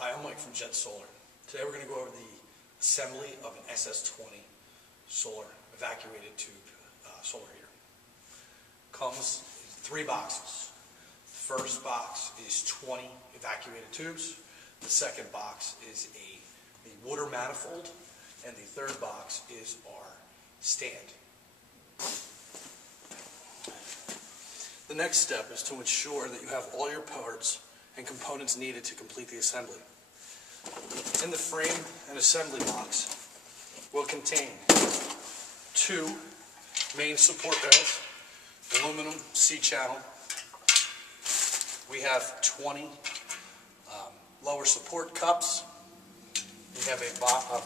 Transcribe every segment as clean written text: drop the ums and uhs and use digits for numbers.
Hi, I'm Mike from JetSolar. Today we're going to go over the assembly of an SS20 solar evacuated tube solar heater. Comes in 3 boxes. The first box is 20 evacuated tubes. The second box is the water manifold, and the third box is our stand. The next step is to ensure that you have all your parts and components needed to complete the assembly. In the frame and assembly box will contain 2 main support rails, aluminum C-channel. We have 20 lower support cups. We have a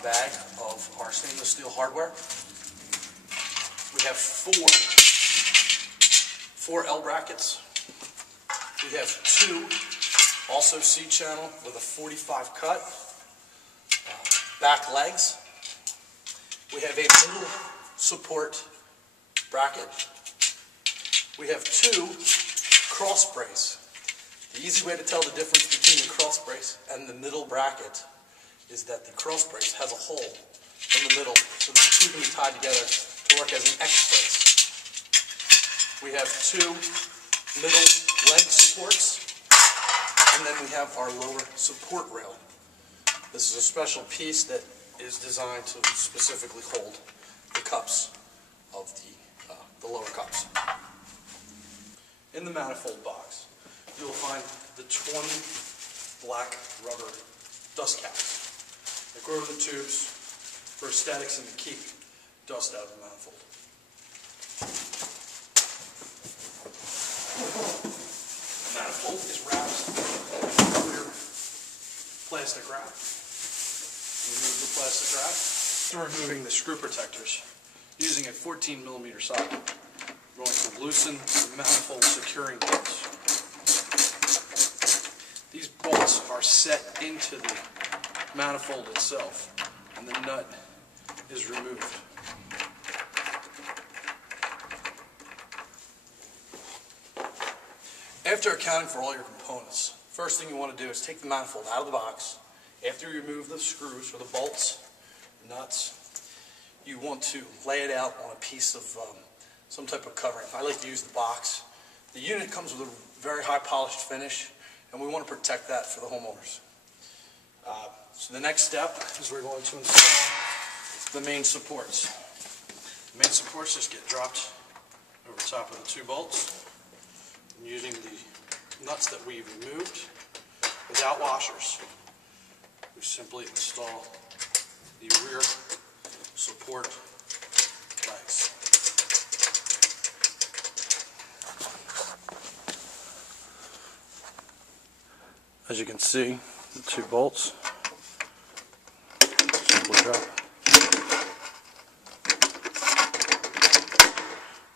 bag of our stainless steel hardware. We have 4 L brackets. We have 2 also C-channel with a 45 cut, back legs. We have a middle support bracket. We have 2 cross brace. The easy way to tell the difference between the cross brace and the middle bracket is that the cross brace has a hole in the middle so that the 2 can be tied together to work as an X brace. We have 2 middle leg supports. And then we have our lower support rail. This is a special piece that is designed to specifically hold the cups of the lower cups. In the manifold box, you will find the 20 black rubber dust caps that go over the tubes for statics and to keep dust out of the manifold. The manifold is wrapped plastic wrap. Remove the plastic wrap. After removing the screw protectors, using a 14mm socket, we're going to loosen the manifold securing bolts. These bolts are set into the manifold itself, and the nut is removed. After accounting for all your components, first thing you want to do is take the manifold out of the box. After you remove the screws or the bolts, nuts, you want to lay it out on a piece of some type of covering. I like to use the box. The unit comes with a very high polished finish, and we want to protect that for the homeowners. So the next step is we're going to install the main supports. The main supports just get dropped over top of the 2 bolts. And using the nuts that we've removed without washers, we simply install the rear support legs. As you can see, the 2 bolts simply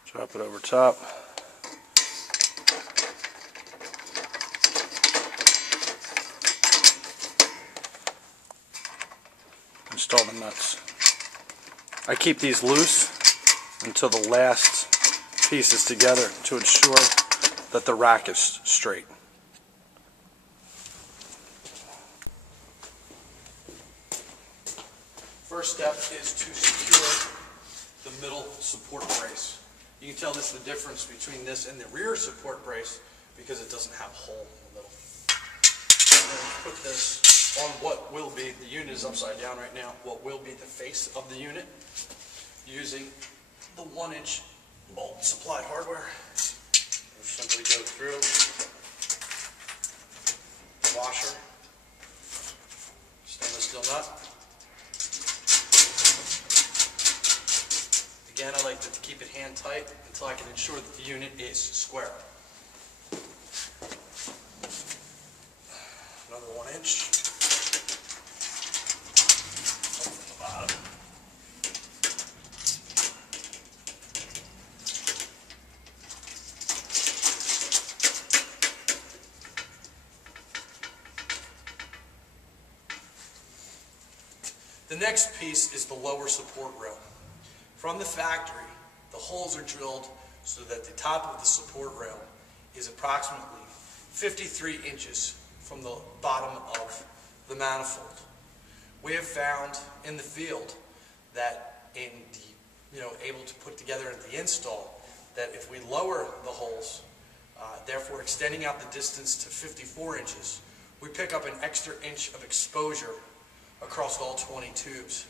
drop it over top. Install the nuts. I keep these loose until the last piece is together to ensure that the rack is straight. First step is to secure the middle support brace. You can tell this is the difference between this and the rear support brace because it doesn't have a hole in the middle. And then put this on what will be, the unit is upside down right now, what will be the face of the unit, using the 1-inch bolt supplied hardware. We'll simply go through the washer, stainless steel nut. Again, I like to keep it hand tight until I can ensure that the unit is square. Another 1-inch. The next piece is the lower support rail. From the factory, the holes are drilled so that the top of the support rail is approximately 53 inches from the bottom of the manifold. We have found in the field that in the, able to put together at the install, that if we lower the holes, therefore extending out the distance to 54 inches, we pick up an extra inch of exposure across all 20 tubes.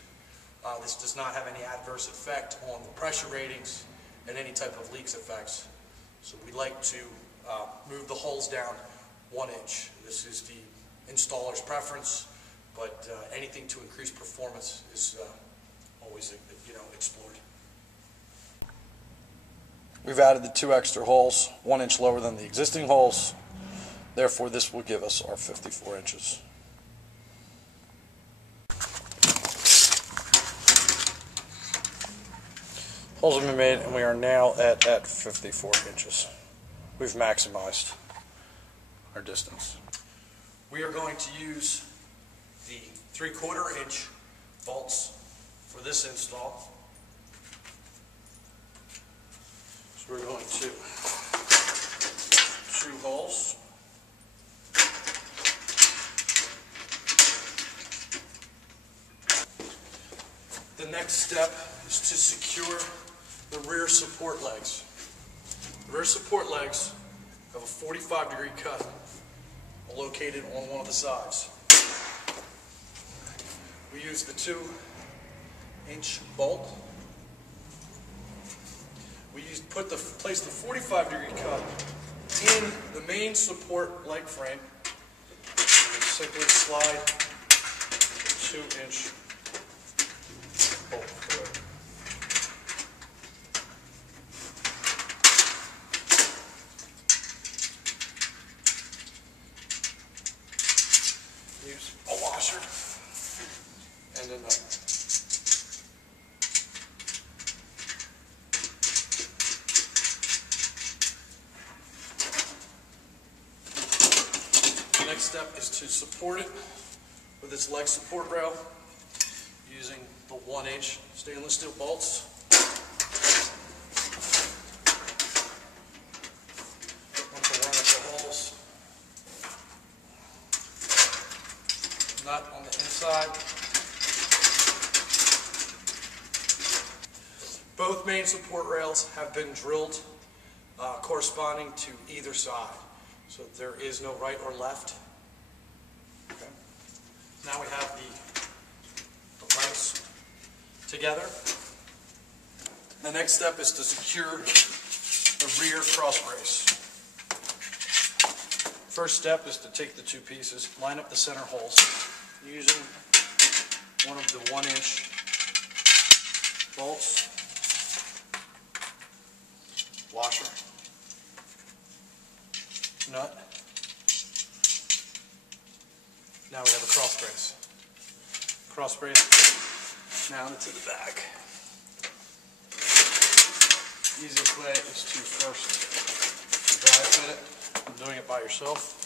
This does not have any adverse effect on the pressure ratings and any type of leaks effects. So we like to move the holes down 1 inch. This is the installer's preference, but anything to increase performance is always explored. We've added the 2 extra holes, 1 inch lower than the existing holes. Therefore, this will give us our 54 inches. Holes have been made, and we are now at 54 inches. We've maximized our distance. We are going to use the 3/4 inch bolts for this install. So we're going to 2 holes. The next step is to secure the rear support legs. The rear support legs have a 45-degree cut located on one of the sides. We use the 2-inch bolt. We place the 45-degree cut in the main support leg frame. And simply slide the 2-inch bolt through. Use a washer and a nut. The next step is to support it with its leg support rail using the 1-inch stainless steel bolts. Once I line up the holes, nut on the inside. Both main support rails have been drilled corresponding to either side, so there is no right or left. Okay. Now we have the legs together. The next step is to secure the rear cross brace. First step is to take the 2 pieces, line up the center holes using one of the 1-inch bolts, washer, nut. Now we have a cross brace. Cross brace mounted to the back. Easiest way is to first dry fit it. I'm doing it by yourself.